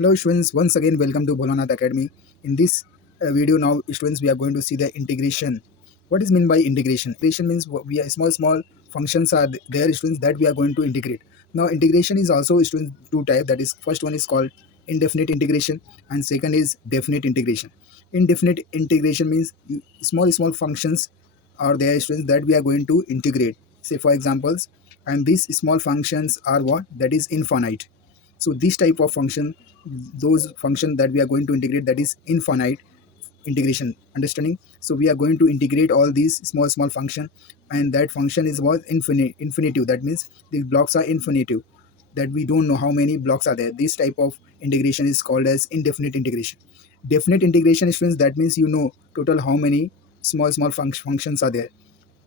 Hello students, once again welcome to Bholanath Academy. In this video now students we are going to see the integration. What is meant by integration? Integration means we are small functions are there students that we are going to integrate. Now integration is also students two type, that is first one is called indefinite integration and second is definite integration. Indefinite integration means small functions are there students that we are going to integrate. Say for examples, and these small functions are what? That is infinite. So this type of function, those function that we are going to integrate, that is infinite integration, understanding. So we are going to integrate all these small function, and that function is what? Infinitive. That means these blocks are infinitive, that we don't know how many blocks are there. This type of integration is called as indefinite integration. Definite integration students, that means you know total how many small functions are there.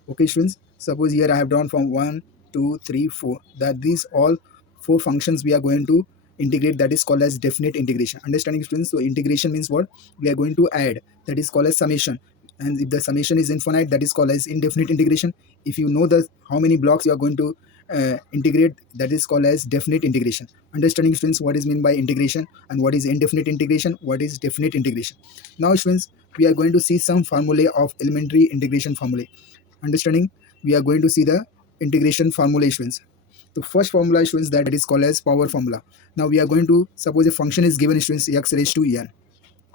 Okay students, suppose here I have drawn from 1 2 3 4, that these all four functions we are going to integrate, that is called as definite integration, understanding students. So integration means what? We are going to add, that is called as summation, and if the summation is infinite, that is called as indefinite integration. If you know the how many blocks you are going to integrate, that is called as definite integration, understanding students what is meant by integration and what is indefinite integration, what is definite integration. Now students, we are going to see some formulae of elementary integration formulae, understanding. We are going to see the integration formulations. The first formula students, that is called as power formula. Now we are going to suppose a function is given students x raised to n.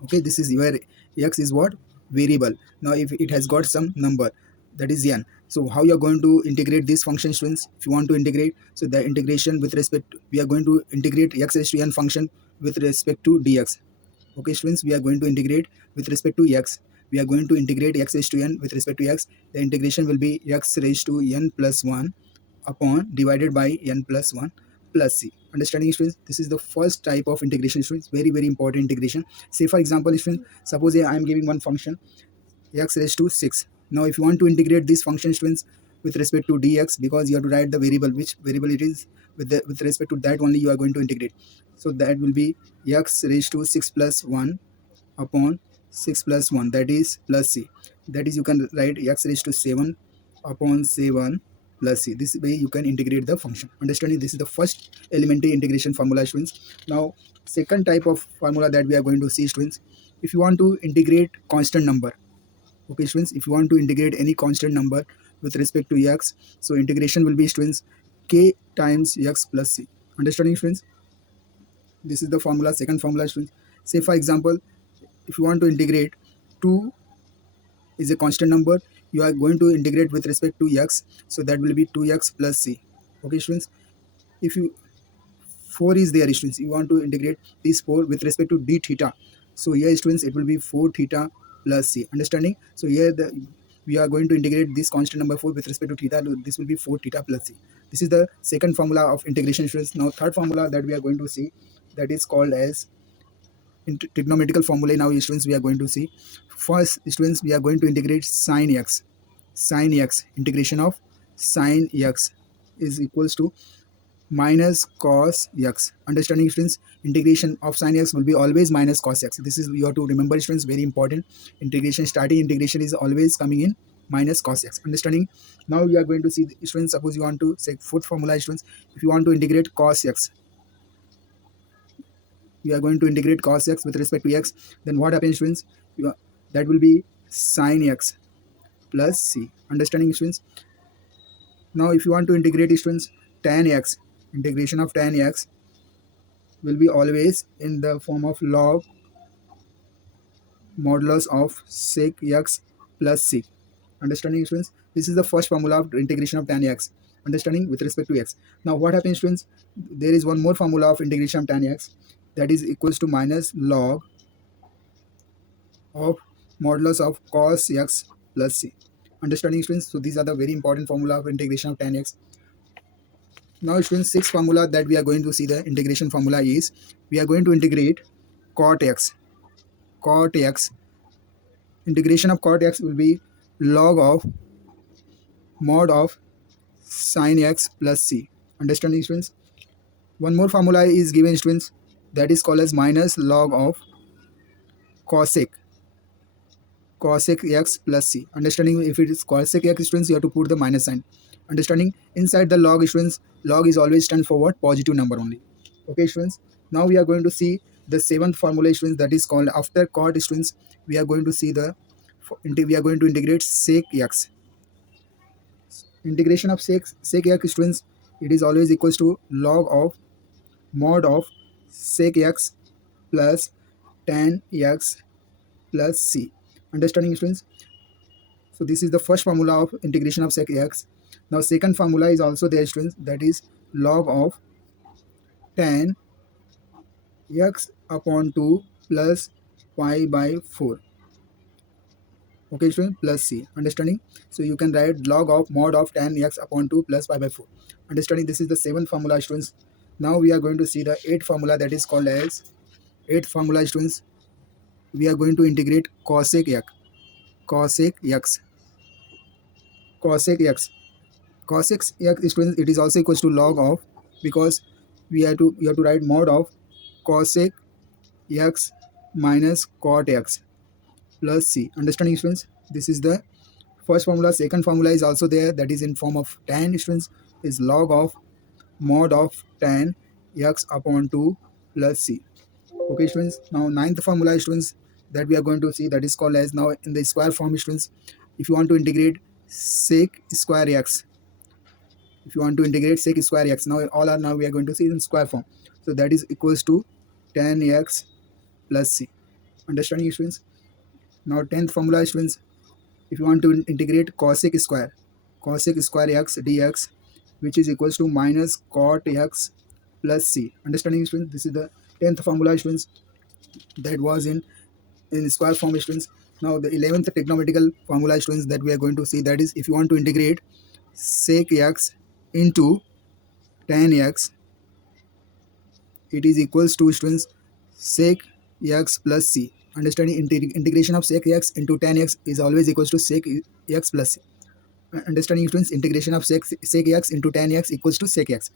Okay, this is where x is what? Variable. Now if it has got some number, that is n, so how you are going to integrate this function students? If you want to integrate, so the integration with respect, we are going to integrate x raised to n function with respect to dx. Okay students, we are going to integrate with respect to x. We are going to integrate x raised to n with respect to x. The integration will be x raised to n plus 1 upon divided by n plus 1 plus c, understanding students. This is the first type of integration students, very important integration. Say for example students, suppose I am giving one function x raised to 6. Now if you want to integrate this function students with respect to dx, because you have to write the variable, which variable it is, with respect to that only you are going to integrate. So that will be x raised to 6 plus 1 upon 6 plus 1, that is plus c. That is you can write x raised to 7 upon 7 plus c. This way you can integrate the function, understanding. This is the first elementary integration formula students. Now second type of formula that we are going to see students, if you want to integrate constant number. Okay students, if you want to integrate any constant number with respect to x, so integration will be students k times x plus c, understanding students. This is the formula, second formula students. Say for example, if you want to integrate 2 is a constant number, you are going to integrate with respect to x, so that will be 2x plus c. Okay students, if you 4 is there students, you want to integrate this 4 with respect to d theta, so here students it will be 4 theta plus c, understanding. So here we are going to integrate this constant number 4 with respect to theta, this will be 4 theta plus c. This is the second formula of integration students. Now third formula that we are going to see, that is called as trigonometrical formula. Now students, we are going to see first students, we are going to integrate sine x. Sine x, integration of sine x is equals to minus cos x, understanding students. Integration of sine x will be always minus cos x. This is, you have to remember students, very important. Integration, starting integration is always coming in minus cos x, understanding. Now we are going to see students, suppose you want to say fourth formula students, if you want to integrate cos x, we are going to integrate cos x with respect to x, then what happens students? That will be sine x plus c, understanding students. Now if you want to integrate students tan x, integration of tan x will be always in the form of log modulus of sec x plus c, understanding students. This is the first formula of integration of tan x, understanding, with respect to x. Now what happens students? There is one more formula of integration of tan x, that is equals to minus log of modulus of cos x plus c, understanding students. So these are the very important formula of integration of tan x. Now students, sixth formula that we are going to see, the integration formula is, we are going to integrate cot x. Cot x, integration of cot x will be log of mod of sin x plus c, understanding students. One more formula is given students, that is called as minus log of cosec x plus c, understanding. If it is cosec x students, you have to put the minus sign, understanding. Inside the log students, log is always stand for what? Positive number only. Okay students, now we are going to see the seventh formula, students, that is called after cot, students, we are going to see the we are going to integrate sec x. Integration of sec x, students, it is always equals to log of mod of sec x plus tan x plus c. Understanding, students? So this is the first formula of integration of sec x. Now second formula is also there, students, that is log of tan x upon 2 plus pi by 4. Okay, student, plus c. Understanding? So you can write log of mod of tan x upon 2 plus pi by 4. Understanding? This is the seventh formula, students. Now we are going to see the eighth formula, that is called as eighth formula, students. We are going to integrate cosec x. Cosec x. Cosec x. Cosec x, students, it is also equals to log of, because you have to write mod of cosec x minus cot x plus c. Understanding, students? This is the first formula. Second formula is also there, that is in form of tan, students, is log of mod of tan x upon 2 plus c. Okay, students. Now ninth formula, students, that we are going to see, that is called as, now in the square form, students, if you want to integrate sec square x, if you want to integrate sec square x, now all are, now we are going to see in square form. So that is equals to tan x plus c. Understanding, students? Now 10th formula, students, if you want to integrate cosec square x dx, which is equals to minus cot x plus c. Understanding, students? This is the 10th formula, students, that was in square form, students. Now the 11th trigonometrical formula, students, that we are going to see, that is if you want to integrate sec x into tan x, it is equals to, students, sec x plus c. Understanding? Integration of sec x into tan x is always equals to sec x plus c. Understanding, students? Integration of sec x into tan x equals to sec x.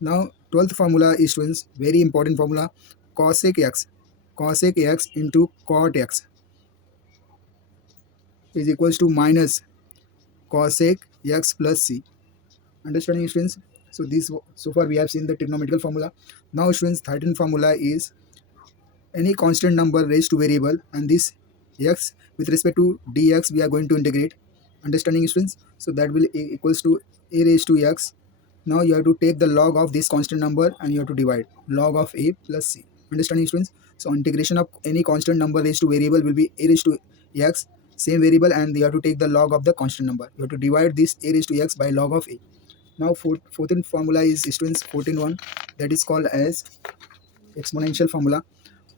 Now 12th formula is, students, very important formula, cosec x. Cosec x into cot x is equals to minus cosec x plus c. Understanding, students? So this, so far we have seen the trigonometrical formula. Now, students, 13th formula is any constant number raised to variable, and this x with respect to dx we are going to integrate. Understanding, students? So that will equals to a raised to x. Now you have to take the log of this constant number and you have to divide log of a plus c. Understanding, students? So integration of any constant number raised to variable will be a raised to x, same variable, and you have to take the log of the constant number. You have to divide this a raised to x by log of a. Now 14th formula is, students, 14th one, that is called as exponential formula.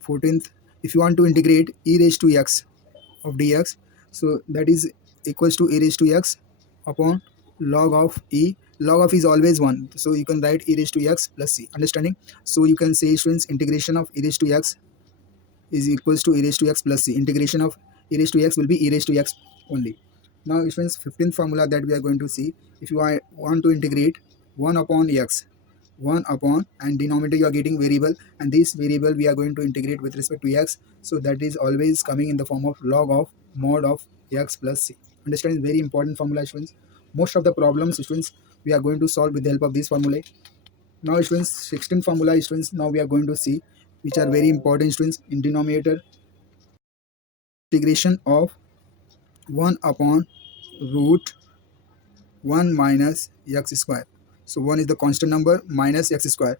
14th, if you want to integrate e raised to x of dx, so that is equals to e raised to x upon log of e. Log of is always 1, so you can write e raised to x plus c. Understanding? So you can say, students, integration of e raised to x is equals to e raised to x plus c. Integration of e raised to x will be e raised to x only. Now, students, 15th formula that we are going to see, if you want to integrate 1 upon x, 1 upon, and denominator you are getting variable, and this variable we are going to integrate with respect to x, so that is always coming in the form of log of mod of x plus c. Understand? Very important formula, students. Most of the problems, students, we are going to solve with the help of this formula. Now, students, 16th formula, students, now we are going to see, which are very important, students, in denominator, integration of 1 upon root 1 minus x square. So 1 is the constant number minus x square.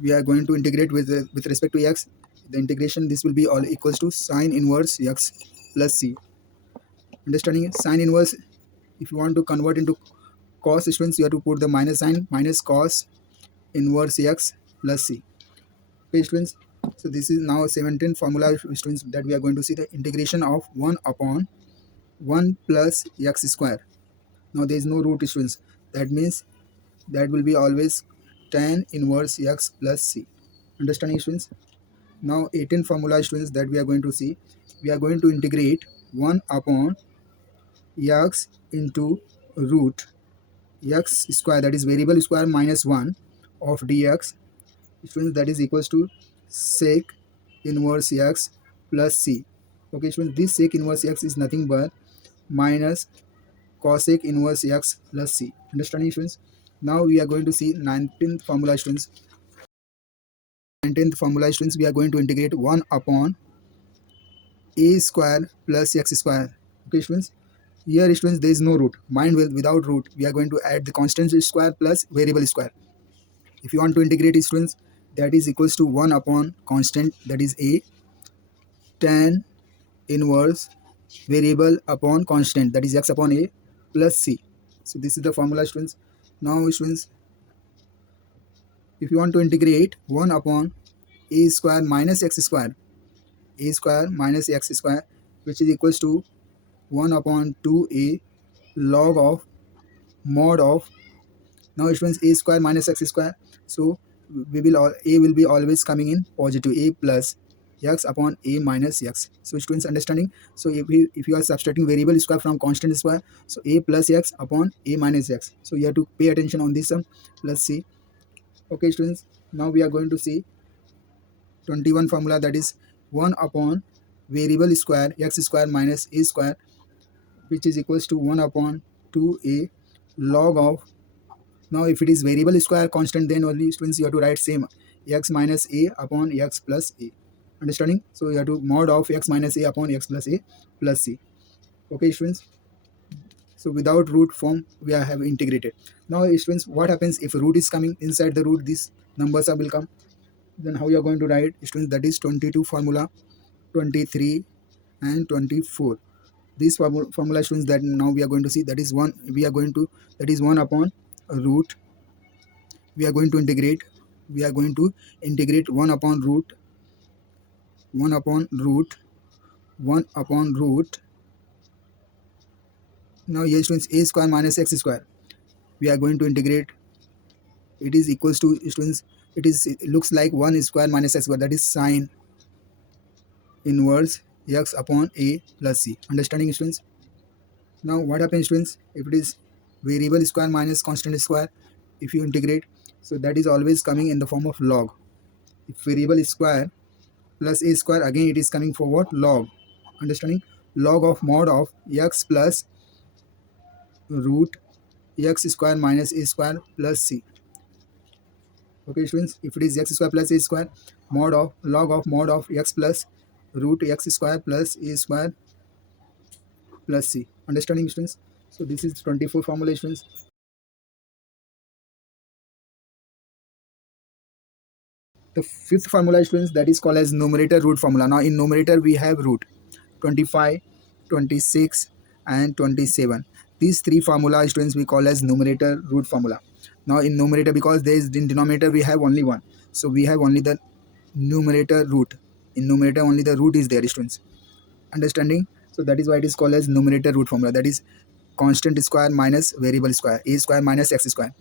We are going to integrate with respect to x. The integration, this will be all equals to sine inverse x plus c. Understanding? Sine inverse, if you want to convert into cos, students, you have to put the minus sign, minus cos inverse x plus c. Okay, students. So this is now 17th formula, students, that we are going to see, the integration of 1 upon 1 plus x square. Now there is no root, students. That means that will be always tan inverse x plus c. Understanding, students? Now 18 formula, students, that we are going to see, we are going to integrate 1 upon x into root x square, that is variable square, minus 1 of dx, students, that is equals to sec inverse x plus c. Okay, students, this sec inverse x is nothing but minus cosec inverse x plus c. Understanding, students? Now we are going to see 19th formula, students. 19th formula, students, we are going to integrate 1 upon a square plus x square. Okay, students. Here, students, there is no root. Mind will without root, we are going to add the constant square plus variable square. If you want to integrate, students, that is equals to 1 upon constant, that is a, tan inverse variable upon constant, that is x upon a plus c. So this is the formula, students. Now, students, if you want to integrate 1 upon a square minus x square, a square minus x square, which is equals to 1 upon 2a log of mod of, now students, a square minus x square, so we will all, a will be always coming in positive, a plus x upon a minus x. So students, understanding, so if you are subtracting variable square from constant square, so a plus x upon a minus x, so you have to pay attention on this sum plus c. Okay, students, now we are going to see 21 formula, that is 1 upon variable square x square minus a square, which is equals to 1 upon 2a log of, now if it is variable square constant, then only, students, you have to write same, x minus a upon x plus a. Understanding? So you have to mod of x minus a upon x plus a plus c. Okay, students. So without root form, we have integrated. Now, students, what happens if root is coming inside the root? These numbers will come. Then how you are going to write, students? That is 22 formula, 23 and 24. These formula, students, that now we are going to see, that is one. We are going to, that is 1 upon root. We are going to integrate. We are going to integrate 1 upon root, 1 upon root, 1 upon root. Now here, students, a square minus x square, we are going to integrate. It is equals to, students, it looks like 1 square minus x square, that is sine inverse x upon a plus c. Understanding, students? Now what happens, students, if it is variable square minus constant square, if you integrate, so that is always coming in the form of log. If variable square plus a square, again it is coming for what? Log. Understanding? Log of mod of x plus root x square minus a square plus c. Okay, students, if it is x square plus a square, mod of log of mod of x plus root x square plus a square plus c. Understanding, students? So this is 24 formulations. The fifth formula, students, that is called as numerator root formula. Now in numerator we have root 25, 26 and 27. These three formula, students, we call as numerator root formula. Now in numerator, because there is in denominator we have only one, so we have only the numerator root. In numerator only the root is there, students. Understanding? So that is why it is called as numerator root formula, that is constant square minus variable square, a square minus x square.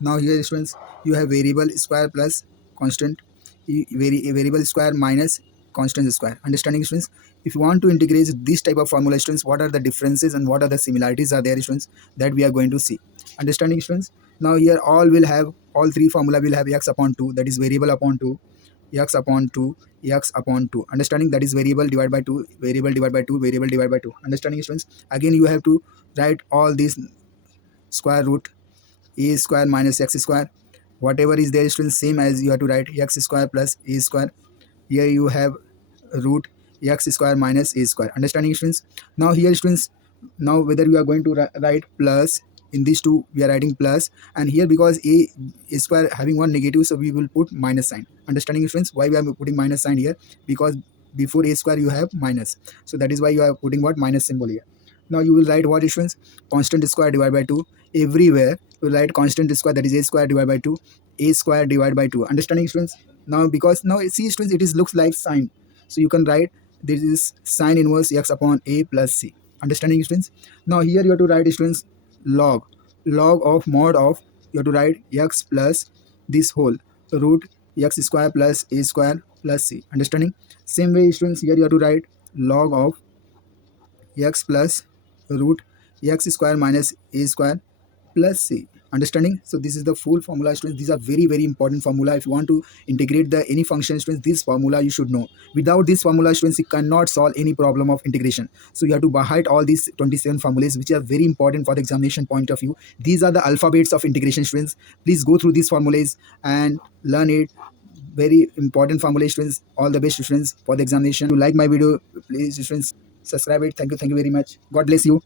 Now here, students, you have variable square plus constant, variable square minus constant square. Understanding, students? If you want to integrate this type of formula, students, what are the differences and what are the similarities are there, students, that we are going to see. Understanding, students? Now here all three formula will have x upon 2, that is variable upon 2, x upon 2, x upon 2. Understanding? That is variable divided by 2, variable divided by 2, variable divided by 2. Understanding, students? Again you have to write all these square root a square minus x square, whatever is there, students, same as you have to write x square plus a square. Here you have root x square minus a square. Understanding, students? Now here, students, now whether we are going to write plus, in these two we are writing plus, and here because a square having one negative, so we will put minus sign. Understanding, students? Why we are putting minus sign here? Because before a square you have minus, so that is why you are putting what? Minus symbol here. Now you will write what, students? Constant square divided by 2. Everywhere you will write constant square, that is a square divided by 2, a square divided by 2. Understanding, students? Now because now see, students, it is looks like sine, so you can write this is sine inverse x upon a plus c. Understanding, students? Now here you have to write, students, log of mod of, you have to write x plus this whole root x square plus a square plus c. Understanding? Same way, students, here you have to write log of x plus root x square minus a square plus c. Understanding? So this is the full formula, students. These are very, very important formula. If you want to integrate the any function, students, this formula you should know. Without this formula, students, you cannot solve any problem of integration. So you have to by all these 27 formulas, which are very important for the examination point of view. These are the alphabets of integration, students. Please go through these formulas and learn it very important formula, students. All the best, students, for the examination. If you like my video, please, students, subscribe it. Thank you very much. God bless you.